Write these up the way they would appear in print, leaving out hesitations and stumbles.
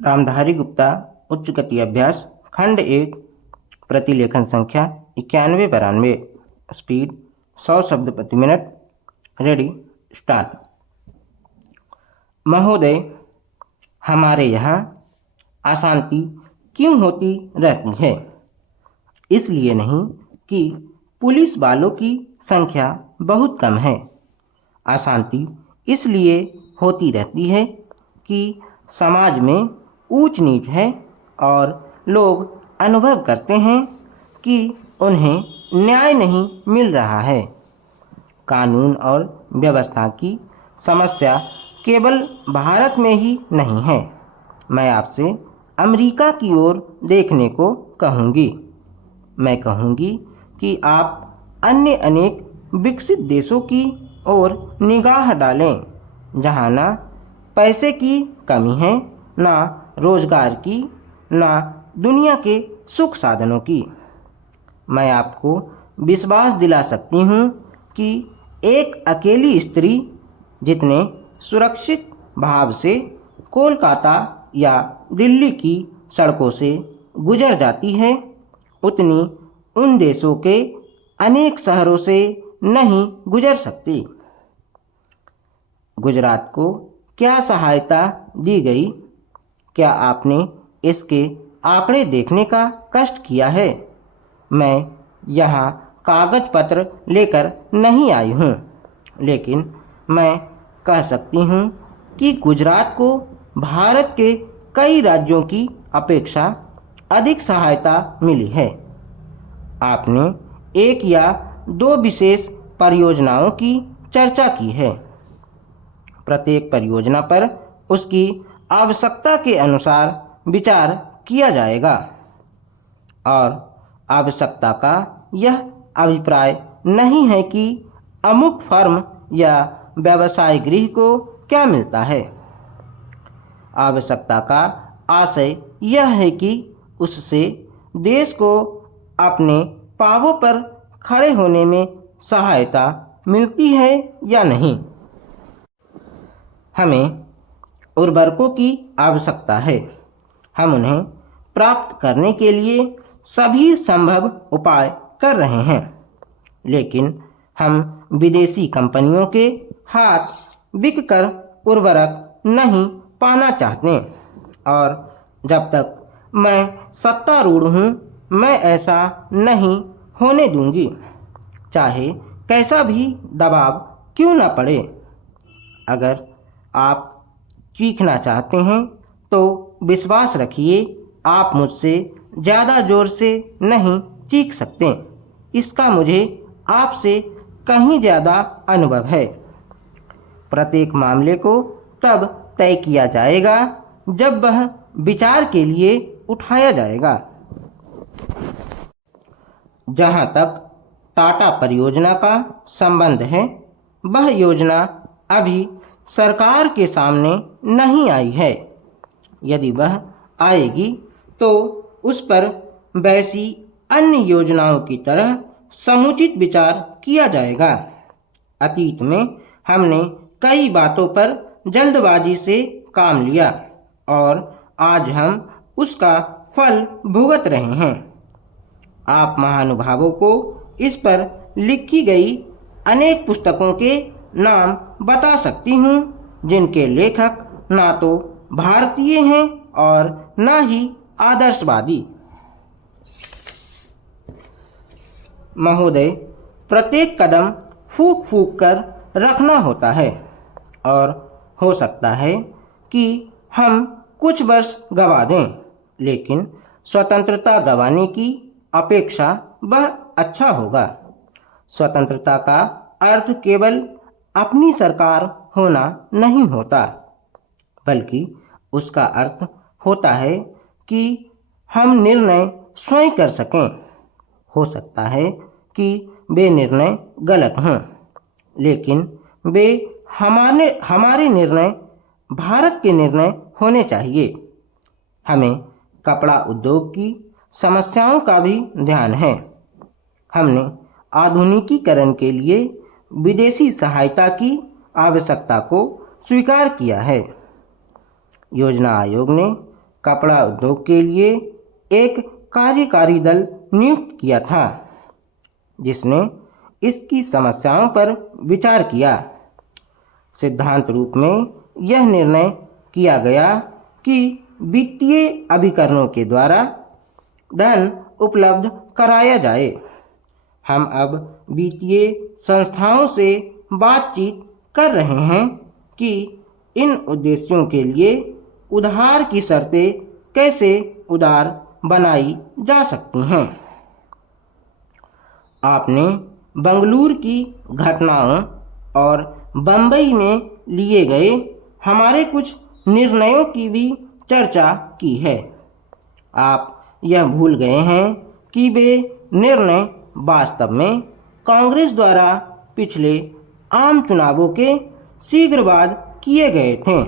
रामधारी गुप्ता उच्च गति अभ्यास खंड 1 प्रतिलेखन संख्या 9192 स्पीड 100 शब्द प्रति मिनट। Ready start. महोदय, हमारे यहाँ अशांति क्यों होती रहती है? इसलिए नहीं कि पुलिस वालों की संख्या बहुत कम है। अशांति इसलिए होती रहती है कि समाज में ऊंच नीच है और लोग अनुभव करते हैं कि उन्हें न्याय नहीं मिल रहा है। कानून और व्यवस्था की समस्या केवल भारत में ही नहीं है। मैं आपसे अमेरिका की ओर देखने को कहूँगी। मैं कहूँगी कि आप अन्य अनेक विकसित देशों की ओर निगाह डालें, जहाँ ना पैसे की कमी है, ना रोजगार की, ना दुनिया के सुख साधनों की। मैं आपको विश्वास दिला सकती हूँ कि एक अकेली स्त्री जितने सुरक्षित भाव से कोलकाता या दिल्ली की सड़कों से गुजर जाती है, उतनी उन देशों के अनेक शहरों से नहीं गुजर सकती। गुजरात को क्या सहायता दी गई? क्या आपने इसके आंकड़े देखने का कष्ट किया है? मैं यहाँ कागज पत्र लेकर नहीं आई हूँ, लेकिन मैं कह सकती हूँ कि गुजरात को भारत के कई राज्यों की अपेक्षा अधिक सहायता मिली है। आपने एक या दो विशेष परियोजनाओं की चर्चा की है। प्रत्येक परियोजना पर उसकी आवश्यकता के अनुसार विचार किया जाएगा और आवश्यकता का यह अभिप्राय नहीं है कि अमुक फर्म या व्यवसाय गृह को क्या मिलता है। आवश्यकता का आशय यह है कि उससे देश को अपने पांवों पर खड़े होने में सहायता मिलती है या नहीं। हमें उर्वरकों की आवश्यकता है। हम उन्हें प्राप्त करने के लिए सभी संभव उपाय कर रहे हैं, लेकिन हम विदेशी कंपनियों के हाथ बिककर उर्वरक नहीं पाना चाहते। और जब तक मैं सत्तारूढ़ हूँ, मैं ऐसा नहीं होने दूंगी, चाहे कैसा भी दबाव क्यों न पड़े। अगर आप चीखना चाहते हैं तो विश्वास रखिए, आप मुझसे ज़्यादा ज़ोर से नहीं चीख सकते। इसका मुझे आपसे कहीं ज़्यादा अनुभव है। प्रत्येक मामले को तब तय किया जाएगा जब वह विचार के लिए उठाया जाएगा। जहाँ तक टाटा परियोजना का संबंध है, वह योजना अभी सरकार के सामने नहीं आई है। यदि वह आएगी तो उस पर वैसी अन्य योजनाओं की तरह समुचित विचार किया जाएगा। अतीत में हमने कई बातों पर जल्दबाजी से काम लिया और आज हम उसका फल भुगत रहे हैं। आप महानुभावों को इस पर लिखी गई अनेक पुस्तकों के नाम बता सकती हूँ, जिनके लेखक ना तो भारतीय हैं और ना ही आदर्शवादी। महोदय, प्रत्येक कदम फूंक फूंक कर रखना होता है और हो सकता है कि हम कुछ वर्ष गंवा दें, लेकिन स्वतंत्रता गंवाने की अपेक्षा वह अच्छा होगा। स्वतंत्रता का अर्थ केवल अपनी सरकार होना नहीं होता, बल्कि उसका अर्थ होता है कि हम निर्णय स्वयं कर सकें। हो सकता है कि वे निर्णय गलत हों, लेकिन वे हमारे निर्णय भारत के निर्णय होने चाहिए। हमें कपड़ा उद्योग की समस्याओं का भी ध्यान है। हमने आधुनिकीकरण के लिए विदेशी सहायता की आवश्यकता को स्वीकार किया है। योजना आयोग ने कपड़ा उद्योग के लिए एक कार्यकारी दल नियुक्त किया था, जिसने इसकी समस्याओं पर विचार किया। सिद्धांत रूप में यह निर्णय किया गया कि वित्तीय अभिकरणों के द्वारा धन उपलब्ध कराया जाए। हम अब वित्तीय संस्थाओं से बातचीत कर रहे हैं कि इन उद्देश्यों के लिए उधार की शर्तें कैसे उदार बनाई जा सकती हैं। आपने बंगलुरु की घटनाओं और बंबई में लिए गए हमारे कुछ निर्णयों की भी चर्चा की है। आप यह भूल गए हैं कि वे निर्णय वास्तव में कांग्रेस द्वारा पिछले आम चुनावों के शीघ्र बाद किए गए थे।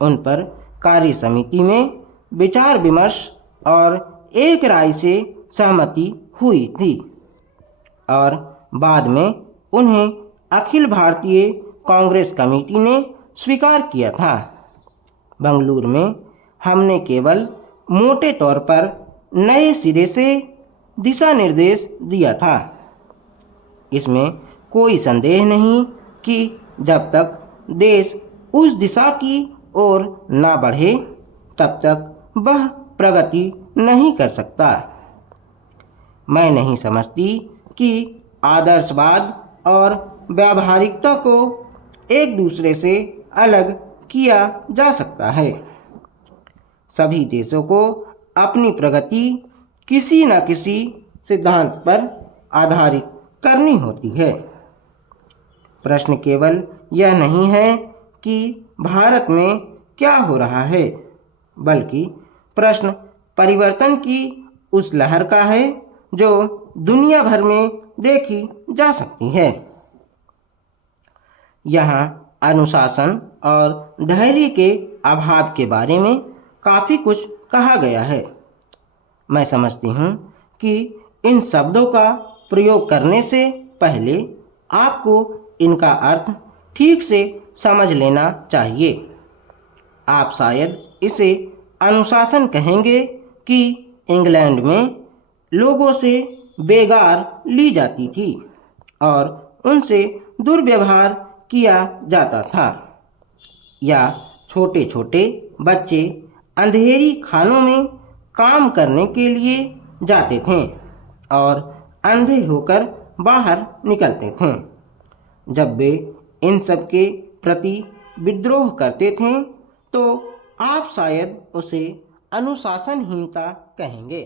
उन पर कार्य समिति में विचार विमर्श और एक राय से सहमति हुई थी और बाद में उन्हें अखिल भारतीय कांग्रेस कमेटी ने स्वीकार किया था। बंगलुरु में हमने केवल मोटे तौर पर नए सिरे से दिशा निर्देश दिया था। इसमें कोई संदेह नहीं कि जब तक देश उस दिशा की ओर न बढ़े तब तक वह प्रगति नहीं कर सकता। मैं नहीं समझती कि आदर्शवाद और व्यावहारिकता को एक दूसरे से अलग किया जा सकता है। सभी देशों को अपनी प्रगति किसी न किसी सिद्धांत पर आधारित करनी होती है। प्रश्न केवल यह नहीं है कि भारत में क्या हो रहा है, बल्कि प्रश्न परिवर्तन की उस लहर का है जो दुनिया भर में देखी जा सकती है। यहाँ अनुशासन और धैर्य के अभाव के बारे में काफ़ी कुछ कहा गया है। मैं समझती हूँ कि इन शब्दों का प्रयोग करने से पहले आपको इनका अर्थ ठीक से समझ लेना चाहिए। आप शायद इसे अनुशासन कहेंगे कि इंग्लैंड में लोगों से बेगार ली जाती थी और उनसे दुर्व्यवहार किया जाता था, या छोटे छोटे बच्चे अंधेरी खानों में काम करने के लिए जाते थे और अंधे होकर बाहर निकलते थे। जब वे इन सब के प्रति विद्रोह करते थे तो आप शायद उसे अनुशासनहीनता कहेंगे।